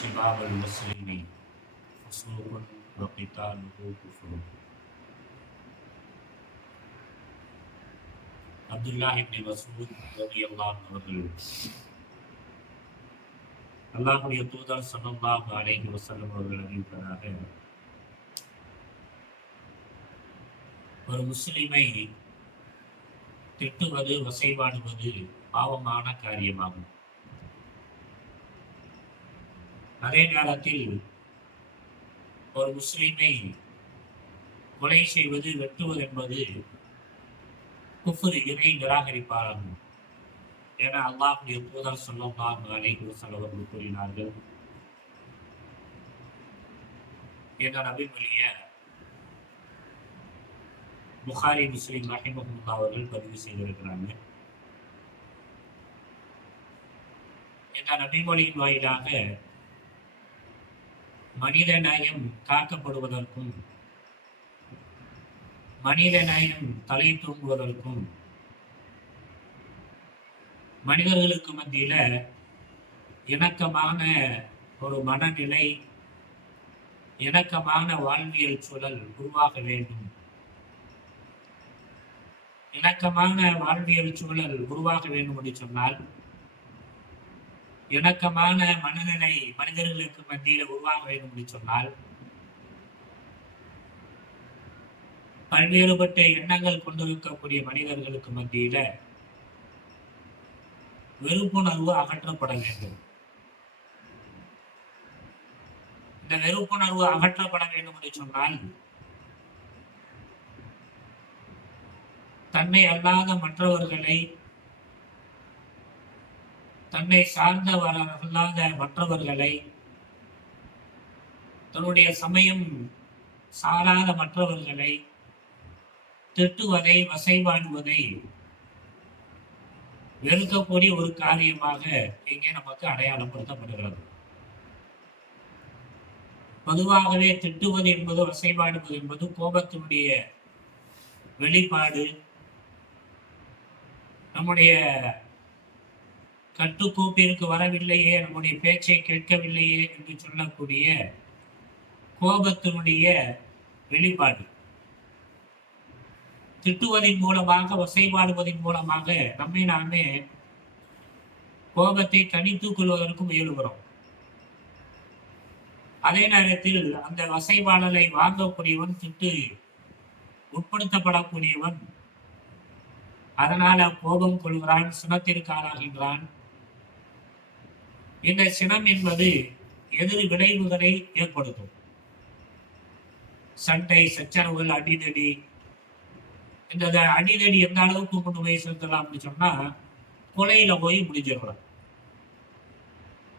شباب المسلمين فسوق وقتاله كفر. அப்துல்லாஹ் இப்னு மஸ்ஊத் ரலியல்லாஹு அவர்கள் அல்லாஹ்வுடைய தூதர் ஸல்லல்லாஹு அலைஹி வஸல்லம் அவர்கள் அறிவிப்பதாக, ஒரு முஸ்லிமை திட்டுவது வசைபாடுவது பாவமான காரியமாகும். அதே நேரத்தில் ஒரு முஸ்லிமை கொலை செய்வது வெட்டுவது என்பது குஃப்ர், இறை நிராகரிப்பாகும். என அல்லாஹ்வுடைய தூதர் ஸல்லல்லாஹு அலைஹி வஸல்லம் அவர்கள் கூறினார்கள். என்ற நபிமொழிய புகாரி, முஸ்லிம் ரஹிமஹுல்லாஹ் அவர்கள் பதிவு செய்திருக்கிறாங்க. இந்த நபிமொழியின் வாயிலாக மனித நேயம் காக்கப்படுவதற்கும் மனித நேயம் தலை தூங்குவதற்கும் மனிதர்களுக்கு மத்தியில இணக்கமான ஒரு மனநிலை, இணக்கமான வாழ்வியல் சூழல் உருவாக வேண்டும். இணக்கமான வாழ்வியல் சூழல் உருவாக வேண்டும் என்று சொன்னால், இணக்கமான மனநிலை மனிதர்களுக்கு மத்தியில் உருவாக வேண்டும் என்று சொன்னால், பல்வேறுபட்ட எண்ணங்கள் கொண்டிருக்கக்கூடிய மனிதர்களுக்கு மத்தியில வெறுப்புணர்வு அகற்றப்பட வேண்டும். இந்த வெறுப்புணர்வு அகற்றப்பட வேண்டும் என்று சொன்னால், தன்னை அல்லாத மற்றவர்களை, தன்னை சார்ந்தவர்களாத மற்றவர்களை, தன்னுடைய சமயம் சாராத மற்றவர்களை திட்டுவதை, வசைபாடுவதை வெறுக்கக்கூடிய ஒரு காரியமாக இங்கே நமக்கு அடையாளப்படுத்தப்படுகிறது. பொதுவாகவே திட்டுவது என்பது, வசைபாடுவது என்பது கோபத்தினுடைய வெளிப்பாடு, நம்முடைய கட்டுக்கோப்பிற்கு வரவில்லையே, நம்முடைய பேச்சை கேட்கவில்லையே என்று சொல்லக்கூடிய கோபத்தினுடைய வெளிப்பாடு. திட்டுவதன் மூலமாக, வசைபாடுவதன் மூலமாக நம்மை நாமே கோபத்தை தனித்துக் கொள்வதற்கு முயலுகிறோம். அதே நேரத்தில் அந்த வசைபாடலை வாங்கக்கூடியவன், திட்டு உட்படுத்தப்படக்கூடியவன், அதனால கோபம் கொள்கிறான், சினத்திற்கு ஆளாகின்றான். இந்த சினம் என்பது எதிர் விளைவுகளை ஏற்படுத்தும். சண்டை, சச்சரவுகள், அடிதடி. இந்த அடிதடி எந்த அளவுக்கு கொண்டு போய் செலுத்தலாம் அப்படின்னு சொன்னா, கொலையில போய் முடிஞ்சிடலாம்.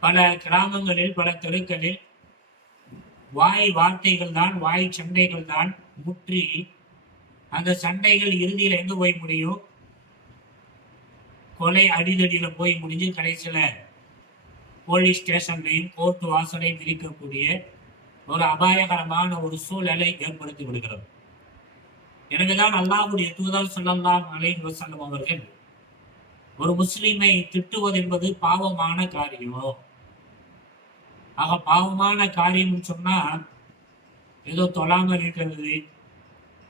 பல கிராமங்களில், பல தெருக்களில் வாய் வார்த்தைகள் தான், வாய் சண்டைகள் தான் முற்றி, அந்த சண்டைகள் இறுதியில் எங்க போய் முடியும்? கொலை, அடிதடியில போய் முடிஞ்சு கடைசியில போலீஸ் ஸ்டேஷன்லையும் கோர்ட்டு வாசலையும் விரிக்கக்கூடிய ஒரு அபாயகரமான ஒரு சூழலை ஏற்படுத்தி விடுகிறது. எனவேதான் அல்லாஹ்வுடைய தூதர் ஸல்லல்லாஹு அலைஹி வஸல்லம் அவர்கள் ஒரு முஸ்லிமை திட்டுவது என்பது பாவமான காரியம். ஆக பாவமான காரியம் சொன்னா ஏதோ தொழாமல் இருக்கிறது,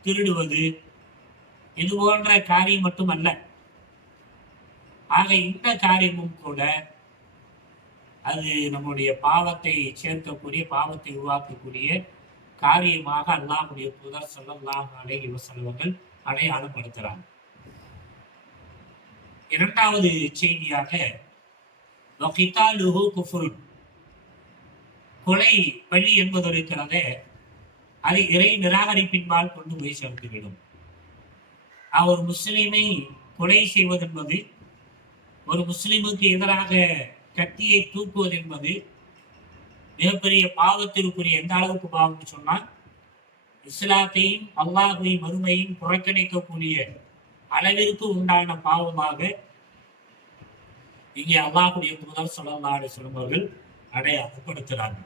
திருடுவது, இது போன்ற காரியம் மட்டுமல்ல. ஆக இந்த காரியமும் கூட அது நம்முடைய பாவத்தை சேர்க்கக்கூடிய, பாவத்தை உருவாக்கக்கூடிய காரியமாக அல்லாஹ்வுடைய தூதர் ஸல்லல்லாஹு அலைஹி வஸல்லம் அவர்கள் அடையாளப்படுத்துகிறாங்க. இரண்டாவது செய்தியாக, வகிதாலுஹு குஃப்ர், கொலை, பலி என்பது இருக்கிறதே, அதை இறை நிராகரிப்பின்பால் கொண்டு போய் சேர்த்துவிடும். ஒரு முஸ்லிமை கொலை செய்வது என்பது, ஒரு முஸ்லிமுக்கு எதிராக கத்தியை தூக்குவது என்பது மிகப்பெரிய பாவத்திற்குரிய, எந்த அளவுக்கு பாவம்னு சொன்னால், இஸ்லாத்தையும் அல்லாஹ்வையும் மறுமையும் புறக்கணிக்கக்கூடிய அளவிற்கு உண்டான பாவமாக இங்கே அல்லாஹ்வுடைய தூதர் ஸல்லல்லாஹு அலைஹி வஸல்லம் அவர்கள் அடையாளப்படுத்துகிறாங்க.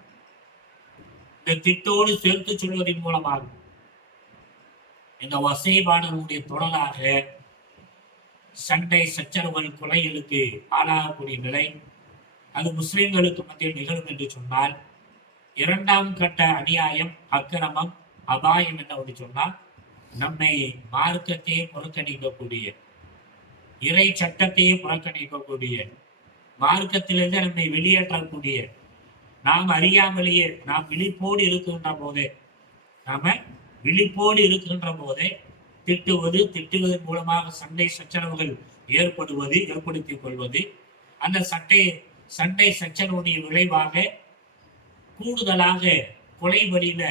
இந்த திட்டோடு சேர்த்து சொல்வதன் மூலமாக, இந்த வசைபாடனுடைய தொடராக சண்டை, சச்சரவுகள், கொலைகளுக்கு ஆளாகக்கூடிய நிலை, அது முஸ்லிம்களுக்கு மத்தியில் நிகழும் என்று சொன்னால், இரண்டாம் கட்ட அநியாயம், அக்கிரமம், அபாயம் என்ன சொன்னால், நம்மை மார்க்கத்தையே புறக்கணிக்கக்கூடிய, இறை சட்டத்தையே புறக்கணிக்கக்கூடிய, மார்க்கத்திலிருந்து நம்மை வெளியேற்றக்கூடிய, நாம் அறியாமலேயே நாம் விழிப்போடு இருக்கின்ற போதே திட்டுவது, திட்டுவதன் மூலமாக சண்டை சச்சரவுகள் ஏற்படுத்திக் கொள்வது, அந்த சண்டை சச்சரவுடைய விளைவாக கூடுதலாக கொலைபடியில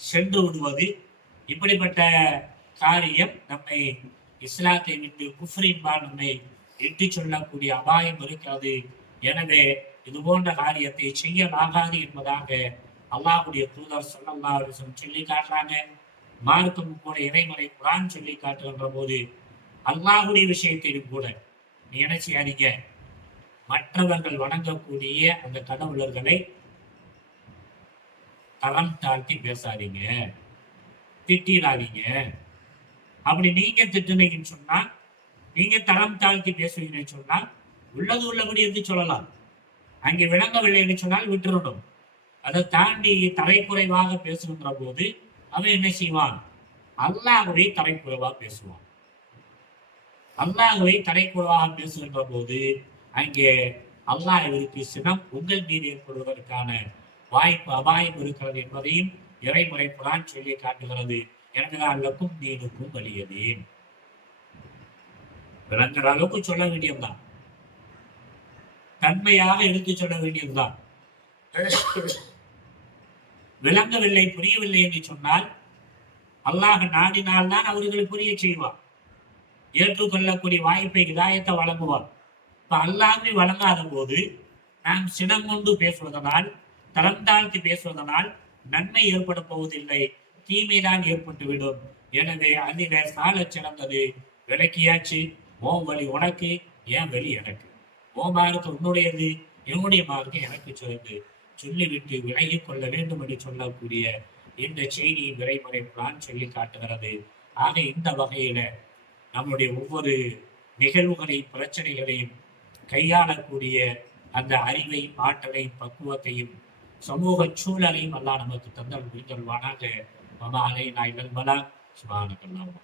சென்று விடுவது, இப்படிப்பட்ட காரியம் நம்மை இஸ்லாத்தை விட்டு குஃப்ரின்பால் நம்மை இட்டு சொல்லக்கூடிய அபாயம் இருக்கிறது. எனவே இது போன்ற காரியத்தை செய்யலாகாது என்பதாக அல்லாஹ்வுடைய தூதர் ஸல்லல்லாஹு அலைஹி வஸல்லம் சொல்லி காட்டுறாங்க. மார்க்கம் கூட இறைமறை குர்ஆன் சொல்லி காட்டுகின்ற போது அல்லாஹ்வுடைய விஷயத்திலும் கூட நீ என்ன செய்யாதீங்க, மற்றவர்கள் வணங்கக்கூடிய அந்த கடவுளர்களை தரம் தாழ்த்தி பேசாதீங்க, திட்டிடாதீங்க. அப்படி நீங்க திட்டுனீங்கன்னு சொன்னா, நீங்க தரம் தாழ்த்தி பேசுவீங்கன்னு சொன்னா, உள்ளது உள்ளபடி என்று சொல்லலாம். அங்கே விளங்கவில்லை என்று சொன்னால் விட்டுறணும். அதை தாண்டி தரைக்குறைவாக பேசுகின்ற போது அவன் என்ன செய்வான்? அல்லாஹ்வை தரைக்குறைவாக பேசுவான். அல்லாஹ்வை தரைக்குறைவாக பேசுகின்ற போது அங்கே அல்லாஹ்விற்கு சினம் உங்கள் மீது ஏற்படுவதற்கான வாய்ப்பு, அபாயம் இருக்கிறது என்பதையும் இறைமுறை குர்ஆன் சொல்லி காட்டுகிறது. எனக்குதான் லக்கும் தீனுக்கும் வலியதேன். விளங்குற அளவுக்கு சொல்ல வேண்டியதுதான், தன்மையாக எடுத்து சொல்ல வேண்டியதுதான். விளங்கவில்லை, புரியவில்லை என்று சொன்னால் அல்லாஹ் நாடினால் தான் அவர்களை புரிய செய்வார், ஏற்றுக்கொள்ளக்கூடிய வாய்ப்பை இதாயத்தை வழங்குவார். இப்ப அல்லாஹ்வை வழங்காத போது நாம் சினம் கொண்டு பேசுவதனால், தரம் தாழ்த்தி பேசுவதனால் நன்மை ஏற்பட போவதில்லை, தீமைதான் ஏற்பட்டுவிடும். எனவே அதில சால சிறந்தது விளக்கியாச்சு. ஓ வழி உனக்கு, ஏன் வழி எனக்கு, ஓ மார்க்கு உன்னுடையது, என்னுடைய மார்க்கு எனக்கு சொல்லுது சொல்லிவிட்டு விலகிக் கொள்ள வேண்டும் என்று சொல்லக்கூடிய இந்த செய்தியை விரைமுறை குர்ஆன் சொல்லி காட்டுகிறது. ஆக இந்த வகையில நம்முடைய ஒவ்வொரு நிகழ்வுகளையும் பிரச்சனைகளையும் கையாளக்கூடிய அந்த அறிவையும் ஆற்றலையும் பக்குவத்தையும் சமூக சூழலையும் அல்லாஹ் நமக்கு தந்தல் புரிந்தல்வானாக. மமா அலைனா இல்லல் பலாக். சுப்ஹானக்கல்லாஹ்.